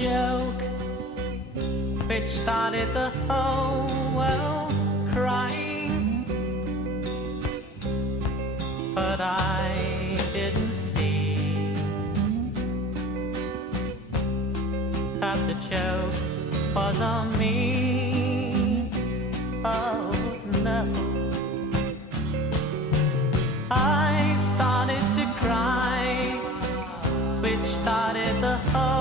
joke which started the whole world crying, but I didn't see that the joke was on me. Oh no, I started to cry, which started the whole